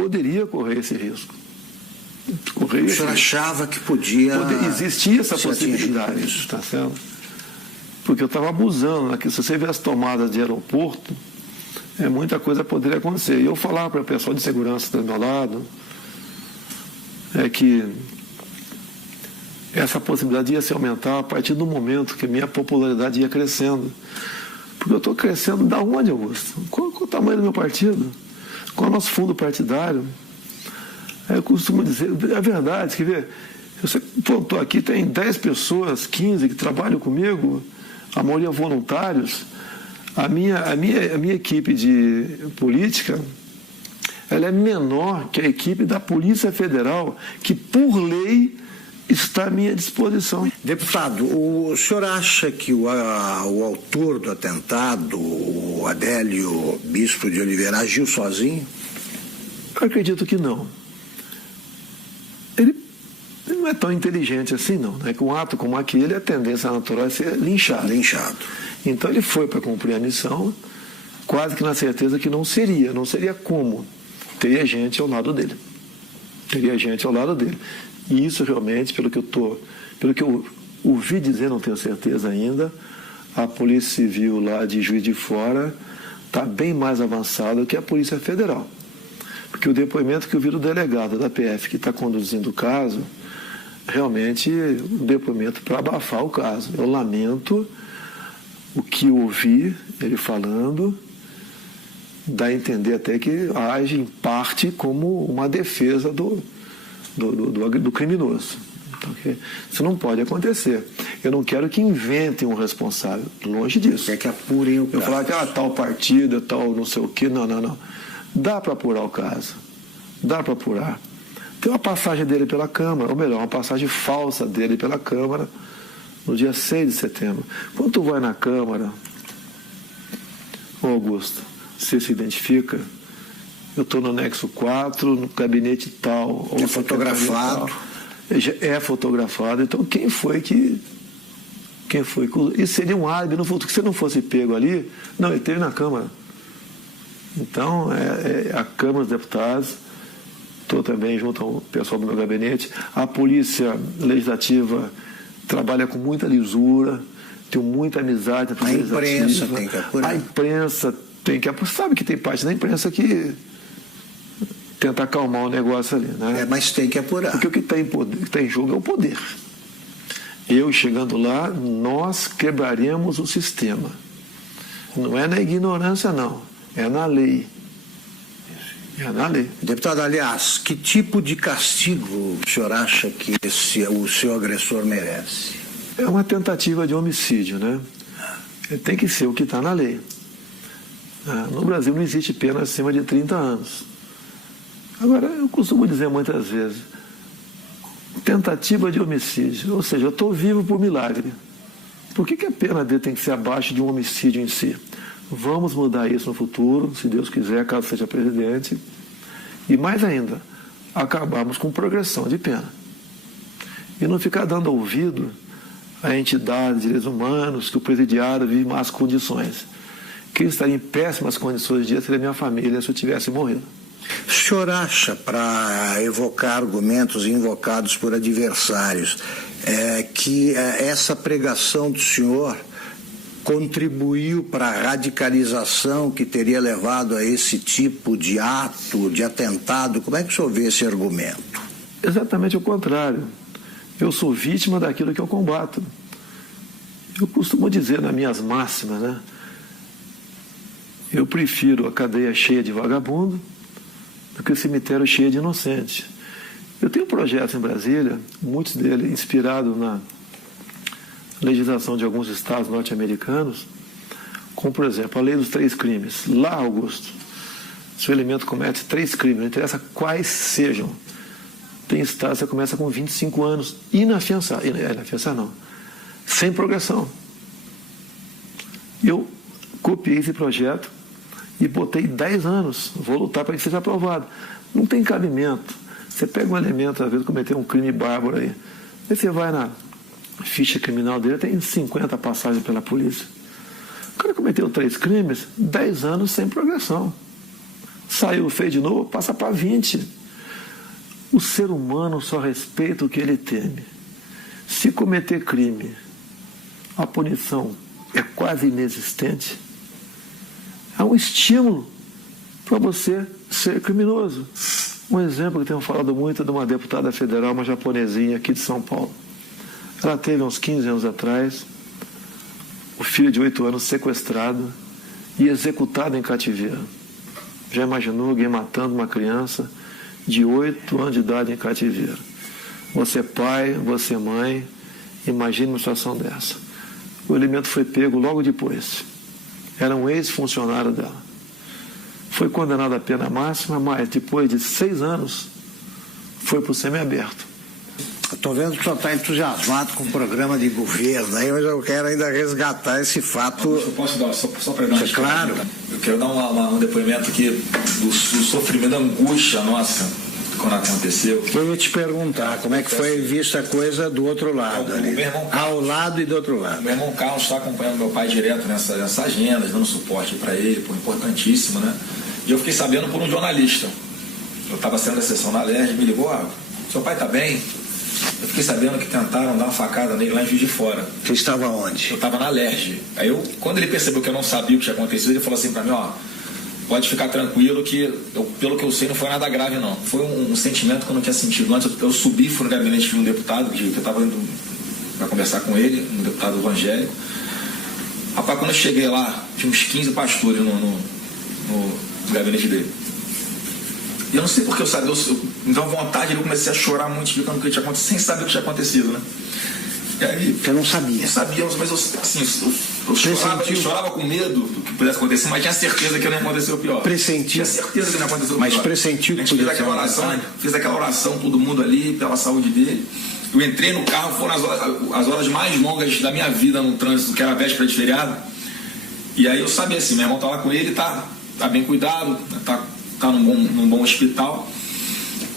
poderia correr esse risco. O senhor achava que podia... Existia essa possibilidade, está certo? Porque eu estava abusando, né? Que se você vê as tomadas de aeroporto, muita coisa poderia acontecer. E eu falava para o pessoal de segurança do meu lado, que essa possibilidade ia se aumentar a partir do momento que minha popularidade ia crescendo. Porque eu estou crescendo da onde, Augusto? Qual o tamanho do meu partido? Qual é o nosso fundo partidário? Eu costumo dizer, é verdade, quer ver? Você pontou aqui, tem 10 pessoas, 15 que trabalham comigo, a maioria voluntários. A minha equipe de política, ela é menor que a equipe da Polícia Federal, que por lei está à minha disposição. Deputado, o senhor acha que o autor do atentado, o Adélio Bispo de Oliveira, agiu sozinho? Eu acredito que não. Ele não é tão inteligente assim, não. Né? Que um ato como aquele, a tendência natural é ser linchado. Então ele foi para cumprir a missão, quase que na certeza que não seria como. Teria gente ao lado dele. E isso realmente, pelo que eu ouvi dizer, não tenho certeza ainda, a Polícia Civil lá de Juiz de Fora está bem mais avançada que a Polícia Federal. Porque o depoimento que eu vi do delegado da PF que está conduzindo o caso, realmente um depoimento para abafar o caso. Eu lamento o que eu ouvi ele falando, dá a entender até que age em parte como uma defesa do criminoso. Então, isso não pode acontecer. Eu não quero que inventem um responsável, longe disso. Quer que apurem o caso. Eu falar que tal partida, tal não sei o quê, não. Dá para apurar o caso. Dá para apurar. Tem uma passagem dele pela Câmara, ou melhor, uma passagem falsa dele pela Câmara, no dia 6 de setembro. Quando tu vai na Câmara, Augusto, você se identifica, eu estou no anexo 4, no gabinete tal. É fotografado. É fotografado. Então, quem foi que... Isso seria um álibi no futuro. Que se não fosse pego ali, não, ele esteve na Câmara. Então, a Câmara dos Deputados, estou também junto ao pessoal do meu gabinete, a Polícia Legislativa trabalha com muita lisura, tenho muita amizade. A imprensa tem que apurar. A imprensa tem que apurar. Sabe que tem parte da imprensa que tenta acalmar o negócio ali, né? Mas tem que apurar. Porque o que está em jogo é o poder. Eu, chegando lá, nós quebraremos o sistema. Não é na ignorância, não. É na lei. Deputado, aliás, que tipo de castigo o senhor acha que o seu agressor merece? É uma tentativa de homicídio, né? Tem que ser o que está na lei. No Brasil não existe pena acima de 30 anos. Agora, eu costumo dizer muitas vezes, tentativa de homicídio, ou seja, eu estou vivo por milagre. Por que a pena dele tem que ser abaixo de um homicídio em si? Vamos mudar isso no futuro, se Deus quiser, caso seja presidente. E mais ainda, acabarmos com progressão de pena. E não ficar dando ouvido a entidades de direitos humanos que o presidiário vive em más condições. Quem estaria em péssimas condições de dia seria minha família se eu tivesse morrido. O senhor acha, para evocar argumentos invocados por adversários, que essa pregação do senhor contribuiu para a radicalização que teria levado a esse tipo de ato, de atentado? Como é que o senhor vê esse argumento? Exatamente o contrário. Eu sou vítima daquilo que eu combato. Eu costumo dizer nas minhas máximas, né? Eu prefiro a cadeia cheia de vagabundo do que o cemitério cheio de inocentes. Eu tenho projetos em Brasília, muitos deles inspirados na legislação de alguns estados norte-americanos, como, por exemplo, a lei dos 3 crimes. Lá, Augusto, se o elemento comete 3 crimes, não interessa quais sejam, tem estados que você começa com 25 anos, inafiançado, não, sem progressão. Eu copiei esse projeto e botei 10 anos, vou lutar para que seja aprovado. Não tem cabimento. Você pega um elemento, às vezes, cometer um crime bárbaro aí você vai na ficha criminal dele, tem 50 passagens pela polícia. O cara cometeu 3 crimes, 10 anos sem progressão. Saiu feio de novo, passa para 20. O ser humano só respeita o que ele teme. Se cometer crime, a punição é quase inexistente. É um estímulo para você ser criminoso. Um exemplo que tenho falado muito é de uma deputada federal, uma japonesinha aqui de São Paulo. Ela teve uns 15 anos atrás o filho de 8 anos sequestrado e executado em cativeiro. Já imaginou alguém matando uma criança de 8 anos de idade em cativeiro? Você é pai, você é mãe, imagine uma situação dessa. O elemento foi pego logo depois. Era um ex-funcionário dela. Foi condenado à pena máxima, mas depois de 6 anos foi para o semiaberto. Estou vendo que o senhor está entusiasmado com o programa de governo, aí, mas eu quero ainda resgatar esse fato. Eu posso dar, só para dar uma claro. Eu quero dar um depoimento aqui do sofrimento, da angústia nossa quando aconteceu. Eu ia te perguntar como é que foi vista a coisa do outro lado, ali. Meu irmão, ao lado e do outro lado. Meu irmão Carlos está acompanhando meu pai direto nessa agenda, dando suporte para ele, importantíssimo, né? E eu fiquei sabendo por um jornalista. Eu estava sendo a sessão na LERJ, me ligou, seu pai está bem? Eu fiquei sabendo que tentaram dar uma facada nele lá em Juiz de Fora. Você estava onde? Eu estava na LERJ. Aí quando ele percebeu que eu não sabia o que tinha acontecido, ele falou assim para mim, pode ficar tranquilo que, pelo que eu sei, não foi nada grave não. Foi um sentimento que eu não tinha sentido antes. Eu subi, fui no gabinete de um deputado, que eu estava indo para conversar com ele, um deputado evangélico. Rapaz, quando eu cheguei lá, tinha uns 15 pastores no gabinete dele. E eu não sei porque eu sabia, me deu vontade, eu comecei a chorar muito, explicando o que tinha acontecido, sem saber o que tinha acontecido, né? E aí, você não sabia? Eu sabia, mas eu chorava com medo do que pudesse acontecer, mas tinha certeza que não ia acontecer o pior. Pressentiu? Tinha certeza que não ia acontecer o pior. Mas pressentiu que podia acontecer. Fiz aquela oração, todo mundo ali, pela saúde dele. Eu entrei no carro, foram as horas mais longas da minha vida no trânsito, que era a véspera de feriado. E aí eu sabia assim, meu irmão tá lá com ele, tá bem cuidado, tá num bom hospital.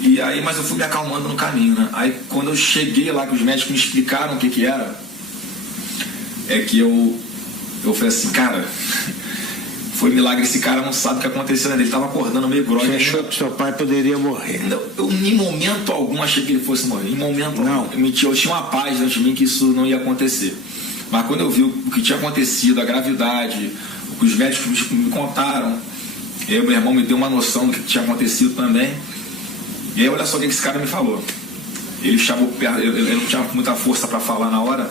E aí, mas eu fui me acalmando no caminho, né? Aí quando eu cheguei lá, que os médicos me explicaram o que era, é que eu falei assim, cara, foi milagre, esse cara não sabe o que aconteceu, né? Ele tava acordando meio grogue. Você achou que seu pai poderia morrer? Eu em momento algum achei que ele fosse morrer, em momento algum. Eu tinha uma paz dentro de mim que isso não ia acontecer. Mas quando eu vi o que tinha acontecido, a gravidade, o que os médicos me contaram, e aí meu irmão me deu uma noção do que tinha acontecido também. E aí olha só o que esse cara me falou. Ele chamou perto, ele não tinha muita força para falar na hora.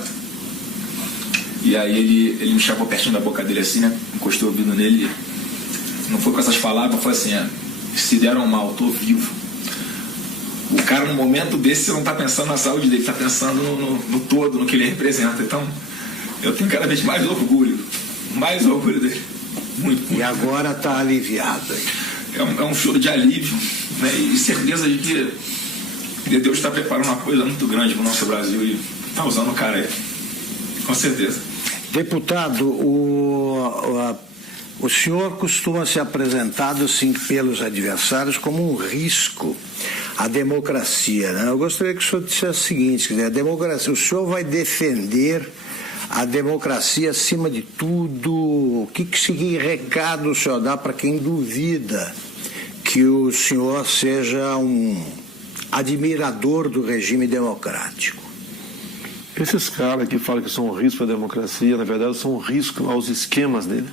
E aí ele me chamou pertinho da boca dele assim, né? Encostei o ouvido nele. Não foi com essas palavras, foi assim, se deram mal, tô vivo. O cara, no momento desse, não tá pensando na saúde dele, tá pensando no todo, no que ele representa. Então, eu tenho cada vez mais orgulho dele. Muito. E agora tá aliviado. É um choro de alívio, né? E certeza de que Deus está preparando uma coisa muito grande para o nosso Brasil e está usando o cara aí, com certeza. Deputado, o senhor costuma ser apresentado assim pelos adversários como um risco à democracia, né? Eu gostaria que o senhor dissesse o seguinte, a democracia, o senhor vai defender a democracia acima de tudo? O que recado o senhor dá para quem duvida que o senhor seja um admirador do regime democrático? Esses caras que falam que são um risco para a democracia, na verdade, são um risco aos esquemas dele.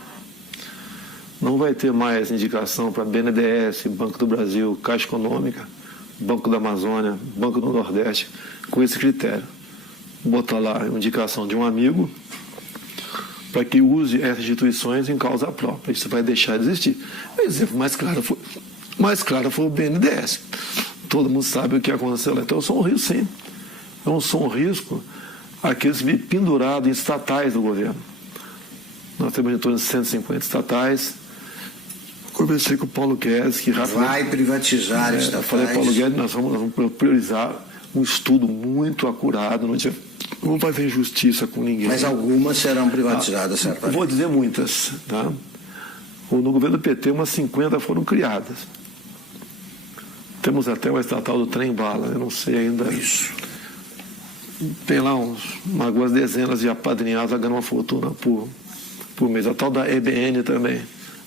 Não vai ter mais indicação para BNDES, Banco do Brasil, Caixa Econômica, Banco da Amazônia, Banco do Nordeste, com esse critério. Botar lá a indicação de um amigo para que use essas instituições em causa própria. Isso vai deixar de existir. O exemplo mais claro foi o BNDES. Todo mundo sabe o que aconteceu lá. Então eu sou um risco, sim. Eu sou um risco àqueles pendurados em estatais do governo. Nós temos em torno de 150 estatais. Conversei com o Paulo Guedes, que rapidamente... Vai privatizar estatais. Falei, Paulo Guedes, nós vamos priorizar um estudo muito acurado, não vai haver injustiça com ninguém. Mas algumas serão privatizadas, certamente. Vou dizer muitas. Tá? No governo do PT, umas 50 foram criadas. Temos até uma estatal do trem-bala, eu não sei ainda. Isso. Tem lá algumas dezenas de apadrinhados ganhando uma fortuna por mês. A tal da EBN também.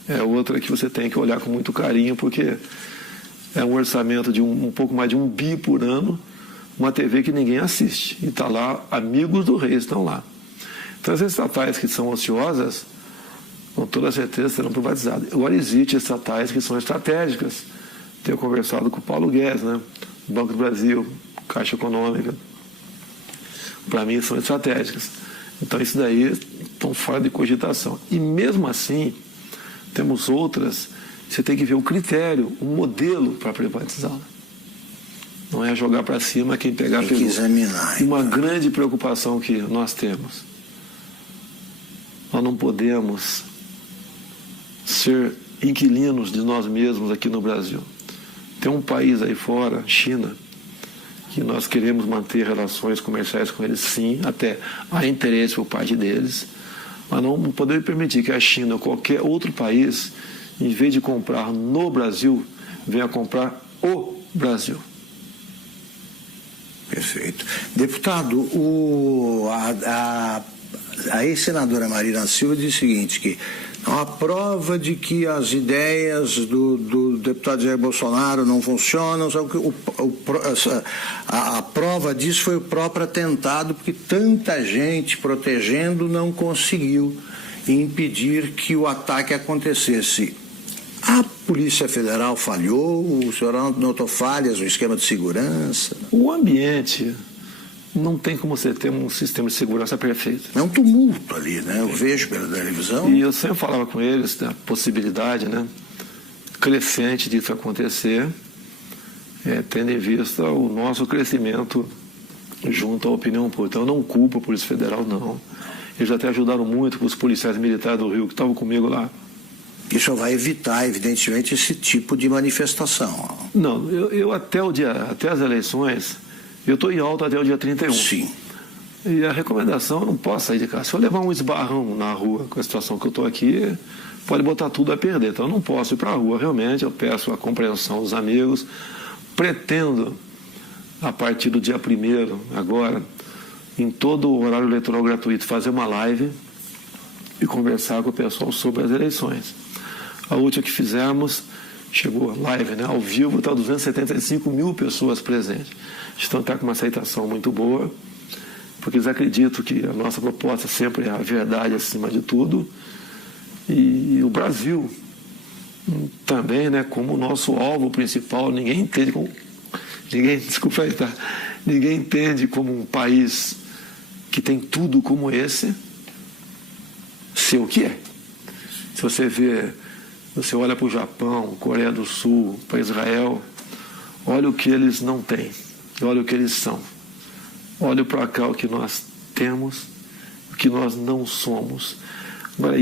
é outra que você tem que olhar com muito carinho, porque é um orçamento de um pouco mais de 1 bi por ano, uma TV que ninguém assiste. E está lá, amigos do rei estão lá. Então, as estatais que são ociosas, com toda certeza serão privatizadas. Agora, existem estatais que são estratégicas. Tenho conversado com o Paulo Guedes, né? Banco do Brasil, Caixa Econômica. Para mim, são estratégicas. Então, isso daí estão fora de cogitação. E mesmo assim, temos outras, você tem que ver o critério, o modelo para privatizá-la. Não é jogar para cima quem pegar pelo... examinar. E uma grande preocupação que nós temos. Nós não podemos ser inquilinos de nós mesmos aqui no Brasil. Tem um país aí fora, China, que nós queremos manter relações comerciais com eles, sim, até há interesse por parte deles, mas não podemos permitir que a China ou qualquer outro país, em vez de comprar no Brasil, venha comprar o Brasil. Perfeito. Deputado, a ex-senadora Marina Silva diz o seguinte, que a prova de que as ideias do deputado Jair Bolsonaro não funcionam, a prova disso foi o próprio atentado, porque tanta gente protegendo não conseguiu impedir que o ataque acontecesse. A Polícia Federal falhou? O senhor notou falhas no esquema de segurança? O ambiente... Não tem como você ter um sistema de segurança perfeito. É um tumulto ali, né? Eu vejo pela televisão. E eu sempre falava com eles da possibilidade, né, crescente disso acontecer, tendo em vista o nosso crescimento junto à opinião pública. Então, eu não culpo a Polícia Federal, não. Eles até ajudaram muito com os policiais militares do Rio que estavam comigo lá. Isso vai evitar, evidentemente, esse tipo de manifestação. Não, eu até as eleições... Eu estou em alta até o dia 31. Sim. E a recomendação, eu não posso sair de casa. Se eu levar um esbarrão na rua, com a situação que eu estou aqui, pode botar tudo a perder. Então eu não posso ir para a rua, realmente. Eu peço a compreensão dos amigos. Pretendo, a partir do dia 1º, agora, em todo o horário eleitoral gratuito, fazer uma live e conversar com o pessoal sobre as eleições. A última que fizemos, chegou a live, né, ao vivo, está 275 mil pessoas presentes. Então está com uma aceitação muito boa, porque eles acreditam que a nossa proposta sempre é a verdade acima de tudo. E o Brasil também, né, como o nosso alvo principal, ninguém entende como um país que tem tudo como esse, ser o que é. Se você vê, você olha para o Japão, Coreia do Sul, para Israel, olha o que eles não têm. Olha o que eles são. Olha para cá o que nós temos, o que nós não somos. Agora,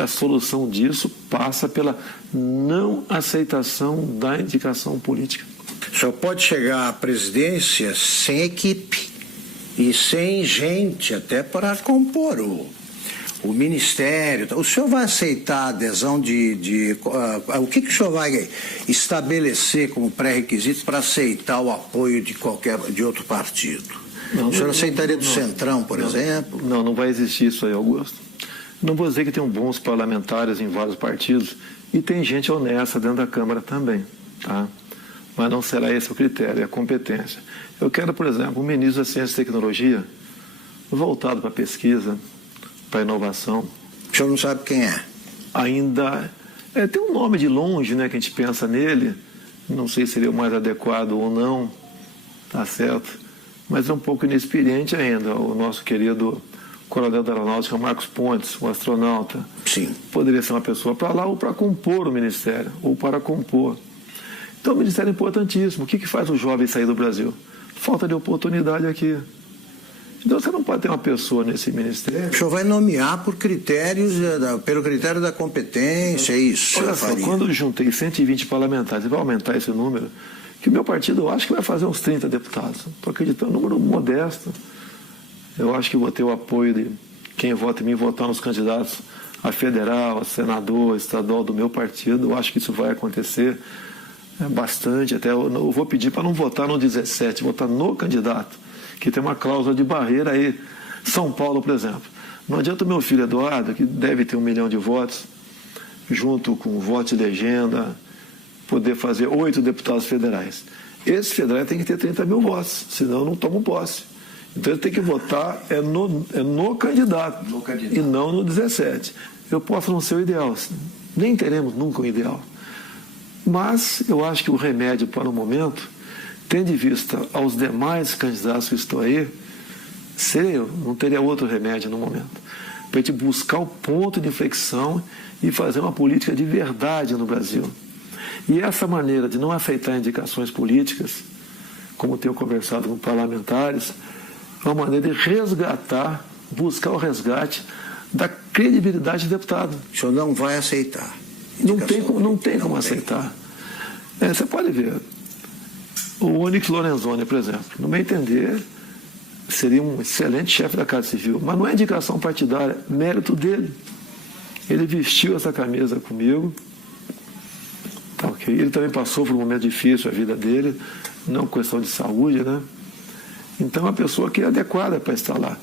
a solução disso passa pela não aceitação da indicação política. O senhor pode chegar à presidência sem equipe e sem gente até para compor o ministério. O senhor vai aceitar a adesão o que o senhor vai estabelecer como pré-requisitos para aceitar o apoio de outro partido? O senhor aceitaria do Centrão, por exemplo? Não vai existir isso aí, Augusto. Não vou dizer que tem bons parlamentares em vários partidos e tem gente honesta dentro da Câmara também, tá? Mas não será esse o critério, é a competência. Eu quero, por exemplo, um ministro da Ciência e Tecnologia voltado para a pesquisa, para a inovação. O senhor não sabe quem é? Ainda tem um nome de longe, né, que a gente pensa nele, não sei se seria o mais adequado ou não, tá certo, mas é um pouco inexperiente ainda, o nosso querido coronel da Aeronáutica, Marcos Pontes, um astronauta. Sim. Poderia ser uma pessoa para lá ou para compor o ministério, ou para compor. Então o ministério é importantíssimo. O que faz o jovem sair do Brasil? Falta de oportunidade aqui. Então você não pode ter uma pessoa nesse ministério. O senhor vai nomear por critérios, pelo critério da competência, é isso? Olha só, quando eu juntei 120 parlamentares, e vai aumentar esse número, que o meu partido eu acho que vai fazer uns 30 deputados. Estou acreditando, um número modesto. Eu acho que vou ter o apoio de quem vota em mim, votar nos candidatos a federal, a senador, a estadual do meu partido. Eu acho que isso vai acontecer bastante. Até eu vou pedir para não votar no 17, votar no candidato, que tem uma cláusula de barreira aí. São Paulo, por exemplo. Não adianta o meu filho Eduardo, que deve ter 1 milhão de votos, junto com o voto de legenda, poder fazer 8 deputados federais. Esses federais têm que ter 30 mil votos, senão não tomam posse. Então ele tem que votar no candidato, e não no 17. Eu posso não ser o ideal, nem teremos nunca um ideal. Mas eu acho que o remédio para o momento, tendo em vista aos demais candidatos que estão aí, seria eu, não teria outro remédio no momento. Para a gente buscar o ponto de inflexão e fazer uma política de verdade no Brasil. E essa maneira de não aceitar indicações políticas, como tenho conversado com parlamentares, é uma maneira de resgatar, buscar o resgate da credibilidade do deputado. O senhor não vai aceitar? Não tem como aceitar. Você pode ver, o Onyx Lorenzoni, por exemplo, no meu entender, seria um excelente chefe da Casa Civil, mas não é indicação partidária, mérito dele. Ele vestiu essa camisa comigo, tá, okay? Ele também passou por um momento difícil a vida dele, não questão de saúde, né? Então é uma pessoa que é adequada para estar lá.